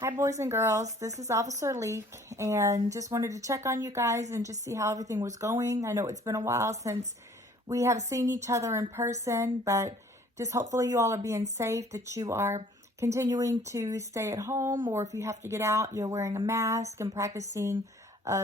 Hi, boys and girls. This is Officer Leake, and just wanted to check on you guys and just see how everything was going. I know it's been a while since we have seen each other in person, but just hopefully you all are being safe, that you are continuing to stay at home, or if you have to get out, you're wearing a mask and practicing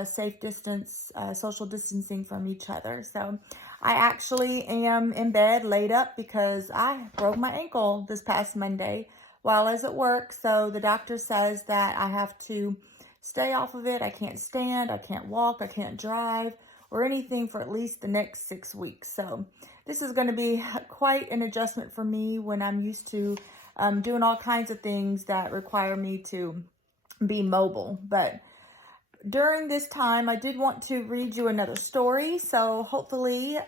safe distance, social distancing from each other. So I actually am in bed laid up because I broke my ankle this past Monday while I was at work. So the doctor says that I have to stay off of it. I can't stand, I can't walk, I can't drive or anything for at least the next 6 weeks. So this is going to be quite an adjustment for me when I'm used to doing all kinds of things that require me to be mobile. But during this time, I did want to read you another story. So hopefully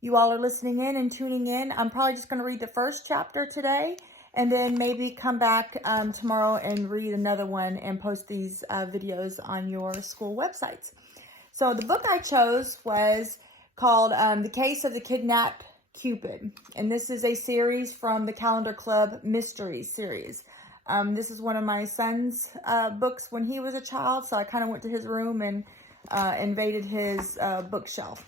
you all are listening in and tuning in. I'm probably just going to read the first chapter today, and then maybe come back tomorrow and read another one and post these videos on your school websites. So the book I chose was called The Case of the Kidnapped Cupid. And this is a series from the Calendar Club Mysteries series. This is one of my son's books when he was a child. So I kind of went to his room and invaded his bookshelf.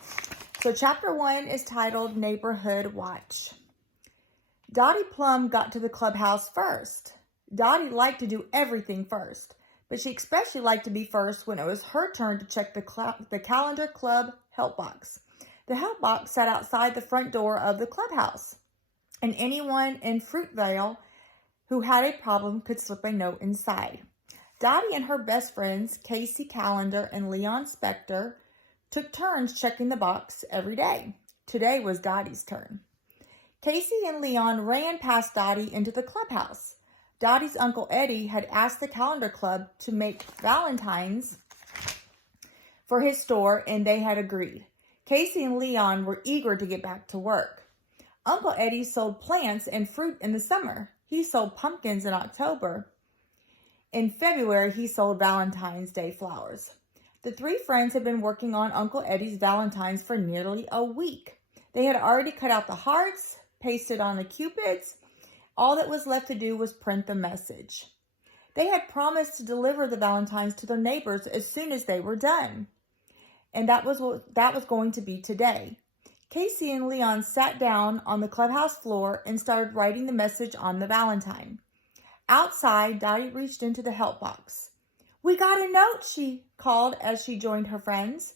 So chapter 1 is titled Neighborhood Watch. Dottie Plum got to the clubhouse first. Dottie liked to do everything first, but she especially liked to be first when it was her turn to check the Calendar Club help box. The help box sat outside the front door of the clubhouse, and anyone in Fruitvale who had a problem could slip a note inside. Dottie and her best friends, Casey Calendar and Leon Spector, took turns checking the box every day. Today was Dottie's turn. Casey and Leon ran past Dottie into the clubhouse. Dottie's Uncle Eddie had asked the Calendar Club to make Valentines for his store, and they had agreed. Casey and Leon were eager to get back to work. Uncle Eddie sold plants and fruit in the summer. He sold pumpkins in October. In February, he sold Valentine's Day flowers. The three friends had been working on Uncle Eddie's Valentines for nearly a week. They had already cut out the hearts, pasted on the cupids. All that was left to do was print the message. They had promised to deliver the Valentines to their neighbors as soon as they were done. And that was going to be today. Casey and Leon sat down on the clubhouse floor and started writing the message on the Valentine. Outside, Dottie reached into the help box. "We got a note," she called as she joined her friends.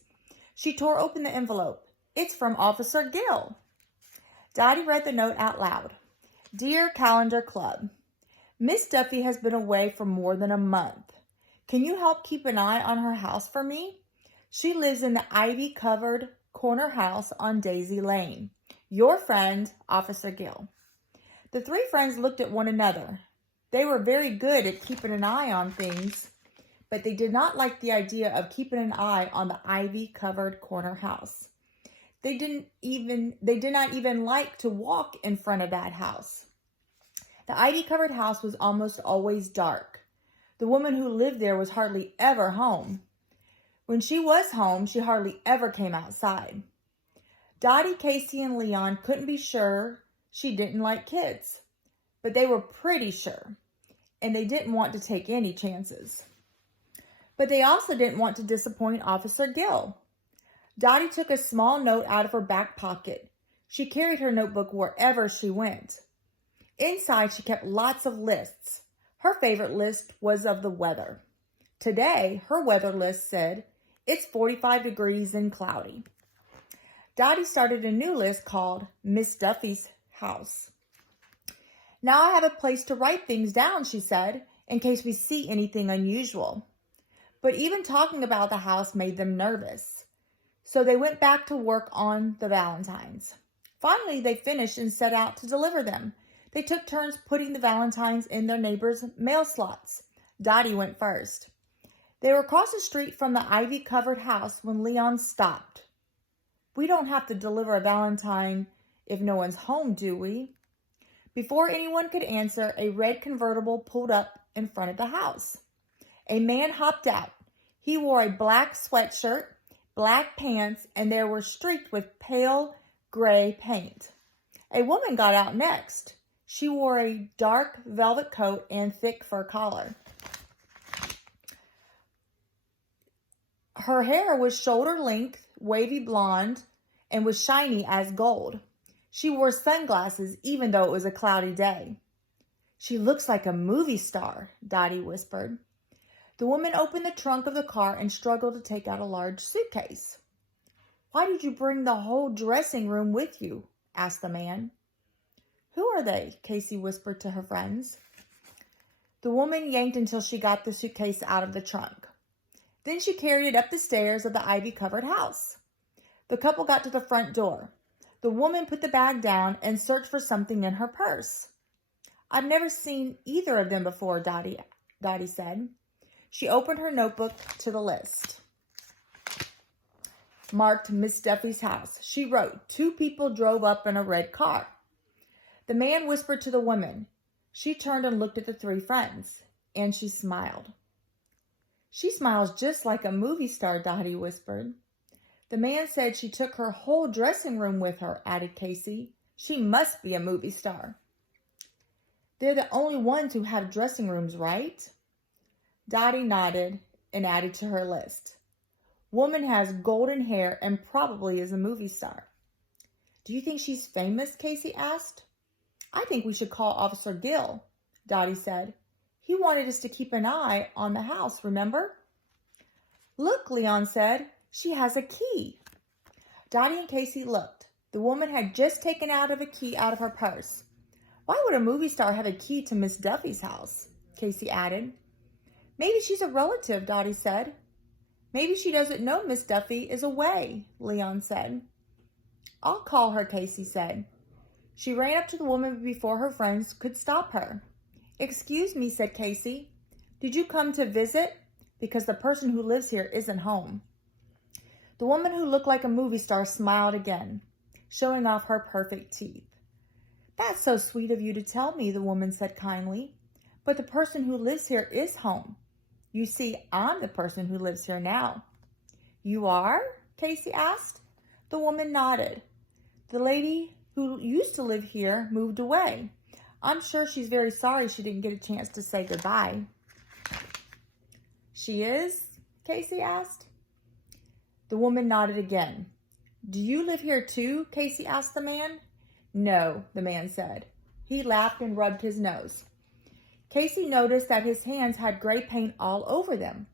She tore open the envelope. "It's from Officer Gill." Dottie read the note out loud. "Dear Calendar Club, Miss Duffy has been away for more than a month. Can you help keep an eye on her house for me? She lives in the ivy-covered corner house on Daisy Lane. Your friend, Officer Gill." The three friends looked at one another. They were very good at keeping an eye on things, but they did not like the idea of keeping an eye on the ivy-covered corner house. They did not even like to walk in front of that house. The ivy-covered house was almost always dark. The woman who lived there was hardly ever home. When she was home, she hardly ever came outside. Dottie, Casey, and Leon couldn't be sure she didn't like kids, but they were pretty sure, and they didn't want to take any chances. But they also didn't want to disappoint Officer Gill. Dottie took a small note out of her back pocket. She carried her notebook wherever she went. Inside, she kept lots of lists. Her favorite list was of the weather. Today, her weather list said, "It's 45 degrees and cloudy." Dottie started a new list called Miss Duffy's House. "Now I have a place to write things down," she said, "in case we see anything unusual." But even talking about the house made them nervous. So they went back to work on the Valentines. Finally, they finished and set out to deliver them. They took turns putting the Valentines in their neighbors' mail slots. Dottie went first. They were across the street from the ivy-covered house when Leon stopped. "We don't have to deliver a Valentine if no one's home, do we?" Before anyone could answer, a red convertible pulled up in front of the house. A man hopped out. He wore a black sweatshirt, black pants, and they were streaked with pale gray paint. A woman got out next. She wore a dark velvet coat and thick fur collar. Her hair was shoulder length, wavy blonde, and was shiny as gold. She wore sunglasses even though it was a cloudy day. She looks like a movie star, Dottie whispered. The woman opened the trunk of the car and struggled to take out a large suitcase. Why did you bring the whole dressing room with you? Asked the man. Who are they? Casey whispered to her friends. The woman yanked until she got the suitcase out of the trunk. Then she carried it up the stairs of the ivy-covered house. The couple got to the front door. The woman put the bag down and searched for something in her purse. I've never seen either of them before, Dottie said. She opened her notebook to the list. Marked Miss Duffy's house. She wrote, 2 people drove up in a red car. The man whispered to the woman. She turned and looked at the 3 friends, and she smiled. She smiles just like a movie star, Dottie whispered. The man said she took her whole dressing room with her, added Casey. She must be a movie star. They're the only ones who have dressing rooms, right? Dottie nodded and added to her list. Woman has golden hair and probably is a movie star. Do you think she's famous? Casey asked. I think we should call Officer Gill, Dottie said. He wanted us to keep an eye on the house, remember? Look, Leon said. She has a key. Dottie and Casey looked. The woman had just taken out a key out of her purse. Why would a movie star have a key to Miss Duffy's house? Casey added. Maybe she's a relative, Dottie said. Maybe she doesn't know Miss Duffy is away, Leon said. I'll call her, Casey said. She ran up to the woman before her friends could stop her. Excuse me, said Casey. Did you come to visit? Because the person who lives here isn't home. The woman who looked like a movie star smiled again, showing off her perfect teeth. That's so sweet of you to tell me, the woman said kindly. But the person who lives here is home. You see, I'm the person who lives here now. You are? Casey asked. The woman nodded. The lady who used to live here moved away. I'm sure she's very sorry she didn't get a chance to say goodbye. She is? Casey asked. The woman nodded again. Do you live here too? Casey asked the man. No, the man said. He laughed and rubbed his nose. Casey noticed that his hands had gray paint all over them.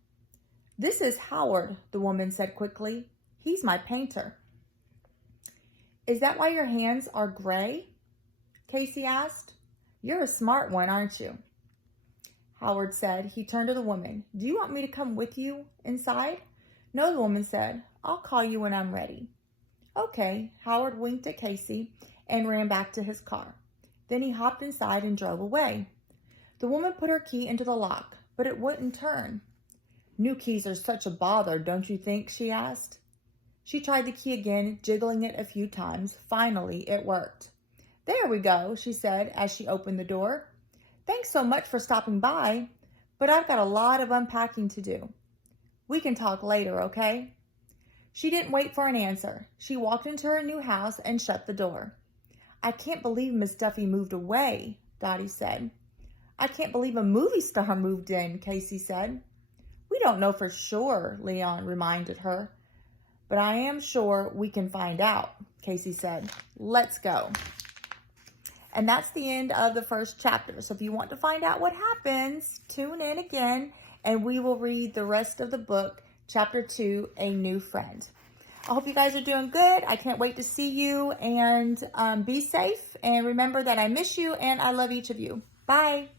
This is Howard, the woman said quickly. He's my painter. Is that why your hands are gray? Casey asked. You're a smart one, aren't you? Howard said. He turned to the woman. Do you want me to come with you inside? No, the woman said. I'll call you when I'm ready. Okay, Howard winked at Casey and ran back to his car. Then he hopped inside and drove away. The woman put her key into the lock, but it wouldn't turn. New keys are such a bother, don't you think? She asked. She tried the key again, jiggling it a few times. Finally, it worked. There we go, she said as she opened the door. Thanks so much for stopping by, but I've got a lot of unpacking to do. We can talk later, okay? She didn't wait for an answer. She walked into her new house and shut the door. I can't believe Miss Duffy moved away, Dottie said. I can't believe a movie star moved in, Casey said. We don't know for sure, Leon reminded her. But I am sure we can find out, Casey said. Let's go. And that's the end of the first chapter. So if you want to find out what happens, tune in again and we will read the rest of the book, Chapter 2, A New Friend. I hope you guys are doing good. I can't wait to see you, and be safe. And remember that I miss you and I love each of you. Bye.